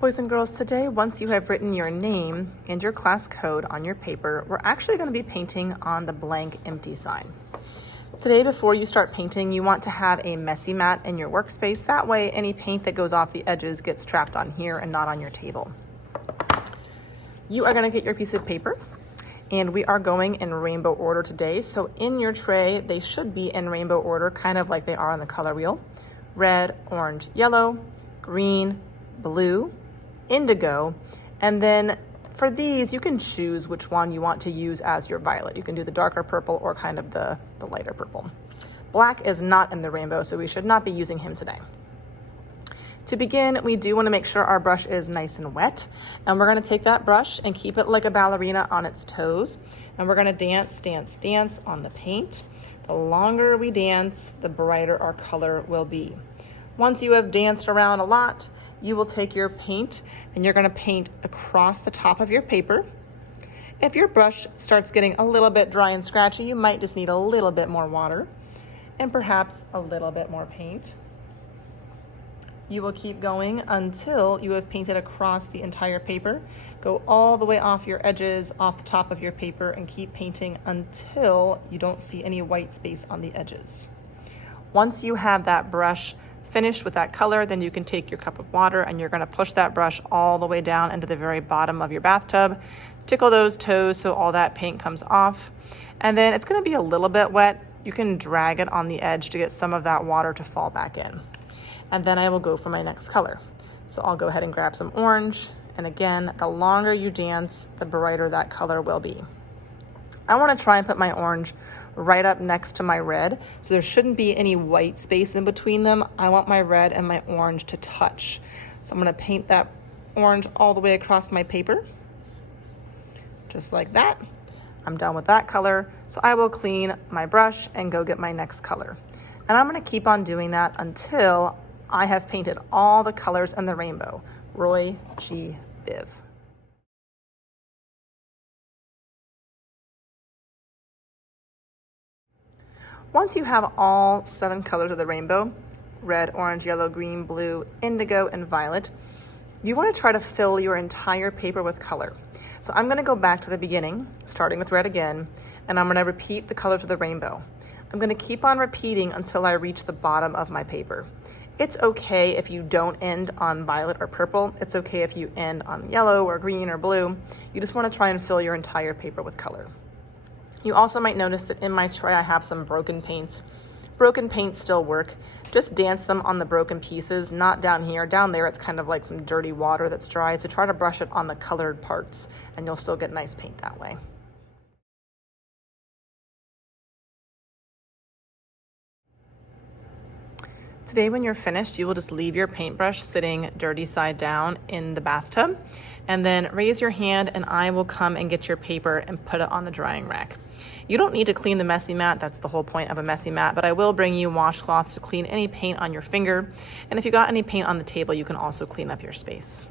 Boys and girls, today, once you have written your name and your class code on your paper, we're actually going to be painting on the blank empty side. Today, before you start painting, you want to have a messy mat in your workspace. That way, any paint that goes off the edges gets trapped on here and not on your table. You are going to get your piece of paper, and we are going in rainbow order today. So in your tray, they should be in rainbow order, kind of like they are on the color wheel. Red, orange, yellow, green, blue, indigo, and then for these you can choose which one you want to use as your violet. You can do the darker purple or kind of the lighter purple. Black is not in the rainbow, so we should not be using him today. To begin, we do want to make sure our brush is nice and wet, and we're going to take that brush and keep it like a ballerina on its toes, and we're going to dance, dance, dance on the paint. The longer we dance, the brighter our color will be. Once you have danced around a lot, you will take your paint and you're going to paint across the top of your paper. If your brush starts getting a little bit dry and scratchy, you might just need a little bit more water and perhaps a little bit more paint. You will keep going until you have painted across the entire paper. Go all the way off your edges, off the top of your paper, and keep painting until you don't see any white space on the edges. Once you have that brush finished with that color, then you can take your cup of water and you're going to push that brush all the way down into the very bottom of your bathtub. Tickle those toes so all that paint comes off. And then it's going to be a little bit wet. You can drag it on the edge to get some of that water to fall back in. And then I will go for my next color. So I'll go ahead and grab some orange. And again, the longer you dance, the brighter that color will be. I want to try and put my orange right up next to my red, so there shouldn't be any white space in between them. I want my red and my orange to touch. So I'm going to paint that orange all the way across my paper, just like that. I'm done with that color, so I will clean my brush and go get my next color. And I'm going to keep on doing that until I have painted all the colors in the rainbow. Roy G. Biv. Once you have all 7 colors of the rainbow, red, orange, yellow, green, blue, indigo, and violet, you want to try to fill your entire paper with color. So I'm going to go back to the beginning, starting with red again, and I'm going to repeat the colors of the rainbow. I'm going to keep on repeating until I reach the bottom of my paper. It's okay if you don't end on violet or purple. It's okay if you end on yellow or green or blue. You just want to try and fill your entire paper with color. You also might notice that in my tray I have some broken paints. Broken paints still work. Just dance them on the broken pieces, not down here. Down there it's kind of like some dirty water that's dry, so try to brush it on the colored parts and you'll still get nice paint that way. Today when you're finished, you will just leave your paintbrush sitting dirty side down in the bathtub, and then raise your hand and I will come and get your paper and put it on the drying rack. You don't need to clean the messy mat, that's the whole point of a messy mat, but I will bring you washcloths to clean any paint on your finger, and if you got any paint on the table, you can also clean up your space.